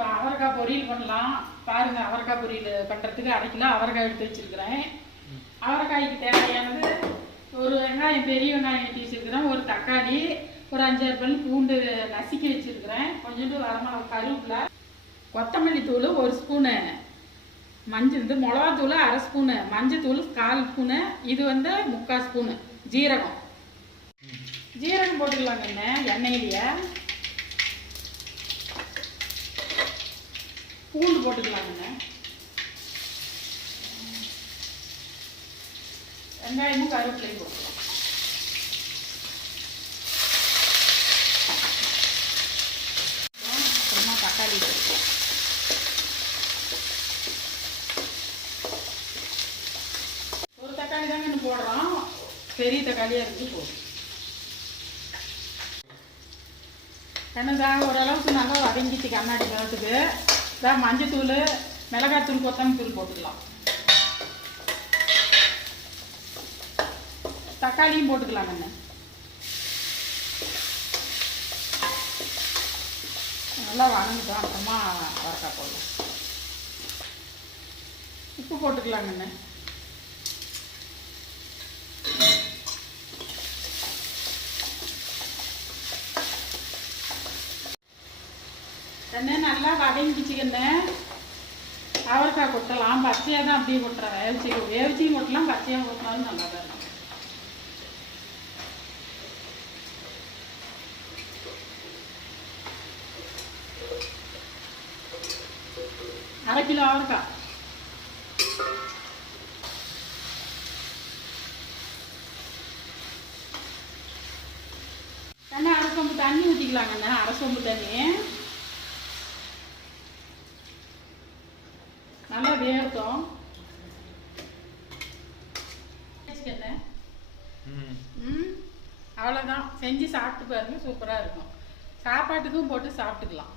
இப்போ அவரைக்காய் பொரியல் பண்ணலாம். பாருங்க அவரைக்காய் பொரியல் பண்ணுறதுக்கு அரை கிலோ அவரைக்காய் எடுத்து வச்சிருக்கிறேன். அவரைக்காய்க்கு தேவையானது ஒரு வெங்காயம் பெரிய வெங்காயம் வெட்டி வச்சிருக்கிறேன். ஒரு தக்காளி ஒரு அஞ்சாறு பல் பூண்டு நசுக்கி வச்சிருக்கிறேன். கொஞ்சோண்டு வரமிளகா கருவேப்பிலை கொத்தமல்லி தூள் ஒரு ஸ்பூனு மஞ்சள் இது மிளகாத்தூள் அரை ஸ்பூனு மஞ்சத்தூள் கால் ஸ்பூனு இது வந்து முக்கால் ஸ்பூனு ஜீரகம். ஜீரகம் போட்டுக்கலாங்க எண்ணெயிலேயே. பூண்டு போட்டுக்கலாங்க வெங்காயமும் கருவேப்பிலையும் போட்டுக்கலாம். அப்புறமா தக்காளி போட்டுக்கலாம். ஒரு தக்காளி தாங்க இன்னும் போடுறோம். பெரிய தக்காளியாக இருந்து போதும். என்னதான் ஓரளவுக்கு நல்லா வதங்கிச்சு கண்ணாடி பழத்துக்கு இதான் மஞ்சத்தூள் மிளகாத்தூள் கொத்தமல்லி தூள் போட்டுக்கலாம். தக்காளியும் போட்டுக்கலாம் கண்ணு நல்லா வணங்கிட்டோம் அப்புறமா வரக்காய் போடலாம். உப்பு போட்டுக்கலாம் என்ன நல்லா வதங்கிச்சுக்கண்ணு அவரைக்காய் கொட்டலாம் பச்சையாக தான் அப்படியே கொட்டுறேன். வேவிச்சி வேவிச்சியும் கொட்டலாம் பச்சையாக கொட்டினாலும் நல்லா தான் இருக்கும். அரை கிலோ அவரைக்காய். கண்ணா அரை சொம்பு தண்ணி ஊற்றிக்கலாங்கண்ணா அரை சொம்பு தண்ணி. நல்லா வேகட்டும் அவ்வளோதான் செஞ்சு சாப்பிட்டு பாருங்க சூப்பராக இருக்கும். சாப்பாட்டுக்கும் போட்டு சாப்பிட்டுக்கலாம்.